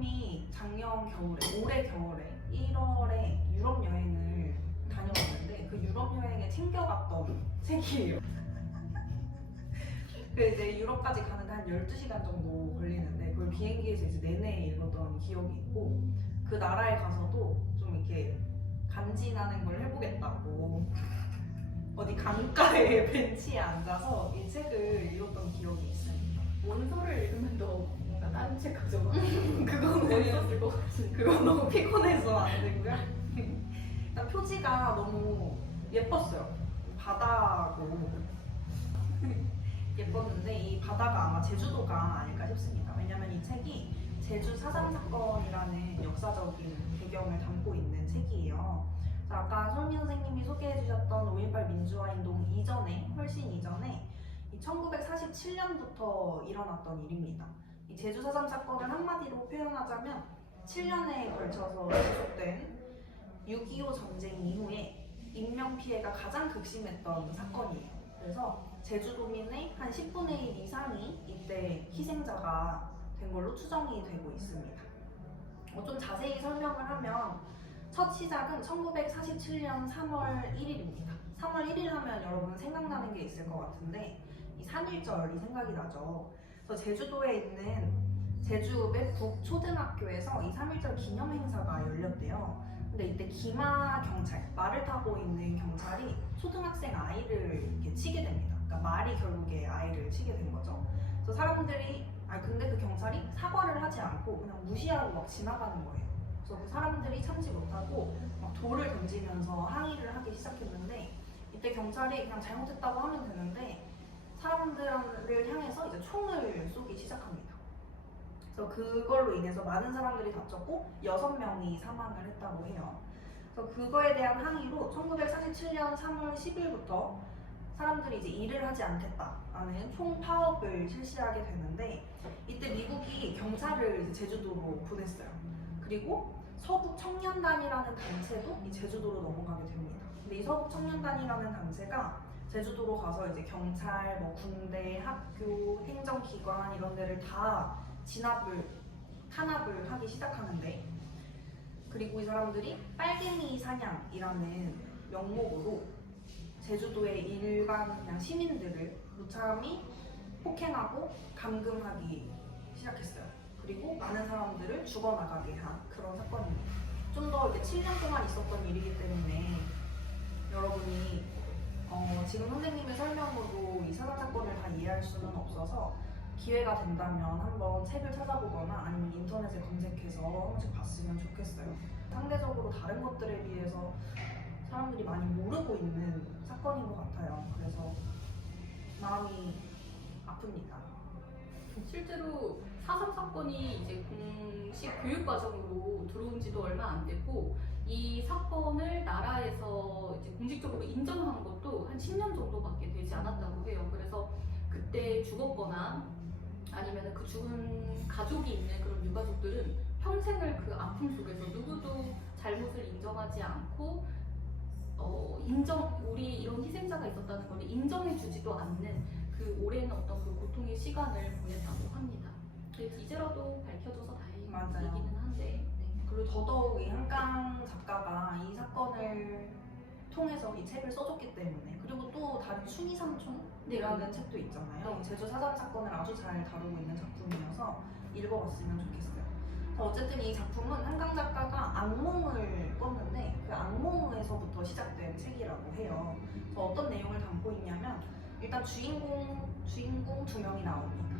선생님이 올해 겨울에 1월에 유럽 여행을 다녀왔는데 그 유럽 여행에 챙겨갔던 책이에요. 그 이제 유럽까지 가는데 한 12시간 정도 걸리는데 그걸 비행기에서 이제 내내 읽었던 기억이 있고 그 나라에 가서도 좀 이렇게 간지나는 걸 해보겠다고 어디 강가에 벤치에 앉아서 이 책을 읽었던 기억이 있습니다. 원서를 읽으면 더 뭔가 다른 책 가져가. 그거는 재밌었을 것 같은데. 그건 너무 피곤해서 안 되고요. 일단 표지가 너무 예뻤어요. 바다고 예뻤는데 이 바다가 아마 제주도가 아닐까 싶습니다. 왜냐면 이 책이 제주 4.3 사건이라는 역사적인 배경을 담고 있는 책이에요. 아까 솔미 선생님이 소개해 주셨던 5.18 민주화운동 훨씬 이전에 1947년부터 일어났던 일입니다. 이 제주 4.3 사건을 한마디로 표현하자면 7년에 걸쳐서 지속된 6.25 전쟁 이후에 인명피해가 가장 극심했던 사건이에요. 그래서 제주도민의 한 10분의 1 이상이 이때 희생자가 된 걸로 추정이 되고 있습니다. 좀 자세히 설명을 하면 첫 시작은 1947년 3월 1일입니다. 3월 1일 하면 여러분 생각나는 게 있을 것 같은데 이 산일절이 생각이 나죠. 그래서 제주도에 있는 제주읍의 북초등학교에서 이 3.1절 기념 행사가 열렸대요. 근데 이때 기마 경찰, 말을 타고 있는 경찰이 초등학생 아이를 이렇게 치게 됩니다. 그러니까 말이 결국에 아이를 치게 된 거죠. 그래서 사람들이 근데 그 경찰이 사과를 하지 않고 그냥 무시하고 막 지나가는 거예요. 그래서 그 사람들이 참지 못하고 막 돌을 던지면서 항의를 하기 시작했는데 이때 경찰이 그냥 잘못했다고 하면 되는데 사람들을 향해서 이제 총을 쏘기 시작합니다. 그래서 그걸로 인해서 많은 사람들이 다쳤고 6명이 사망을 했다고 해요. 그래서 그거에 대한 항의로 1947년 3월 10일부터 사람들이 이제 일을 하지 않겠다라는 총파업을 실시하게 되는데 이때 미국이 경찰을 이제 제주도로 보냈어요. 그리고 서북 청년단이라는 단체도 이 제주도로 넘어가게 됩니다. 근데 이 서북 청년단이라는 단체가 제주도로 가서 이제 경찰, 군대, 학교, 행정기관 이런 데를 다 탄압을 하기 시작하는데 그리고 이 사람들이 빨갱이 사냥이라는 명목으로 제주도의 일반 그냥 시민들을 무참히 폭행하고 감금하기 시작했어요. 그리고 많은 사람들을 죽어나가게 한 그런 사건입니다. 좀 더 이제 7년 동안 있었던 일이기 때문에 여러분이 지금 선생님의 설명으로 이 사건을 다 이해할 수는 없어서 기회가 된다면 한번 책을 찾아보거나 아니면 인터넷에 검색해서 한 번씩 봤으면 좋겠어요. 상대적으로 다른 것들에 비해서 사람들이 많이 모르고 있는 사건인 것 같아요. 그래서 마음이 아픕니다. 실제로 4.3 사건이 이제 공식 교육 과정으로 들어온 지도 얼마 안 됐고 이 사건을 나라에서 이제 공식적으로 인정한 것도 한 10년 정도밖에 되지 않았다고 해요. 그래서 그때 죽었거나 아니면 그 죽은 가족이 있는 그런 유가족들은 평생을 그 아픔 속에서 누구도 잘못을 인정하지 않고 우리 이런 희생자가 있었다는 걸 인정해주지도 않는 그 오랜 어떤 그 고통의 시간을 보냈다고 합니다. 그래서 이제라도 밝혀져서 다행이기는 한데. 네. 그리고 더더욱 이 한강 작가가 이 사건을 통해서 이 책을 써줬기 때문에 그리고 또 다른 숭이삼촌이라는 책도 있잖아요. 네. 제주 4.3 사건을 아주 잘 다루고 있는 작품이어서 읽어봤으면 좋겠어요. 어쨌든 이 작품은 한강 작가가 악몽을 꿨는데 그 악몽에서부터 시작된 책이라고 해요. 그래서 어떤 내용을 담고 있냐면 일단 주인공 2명이 나옵니다.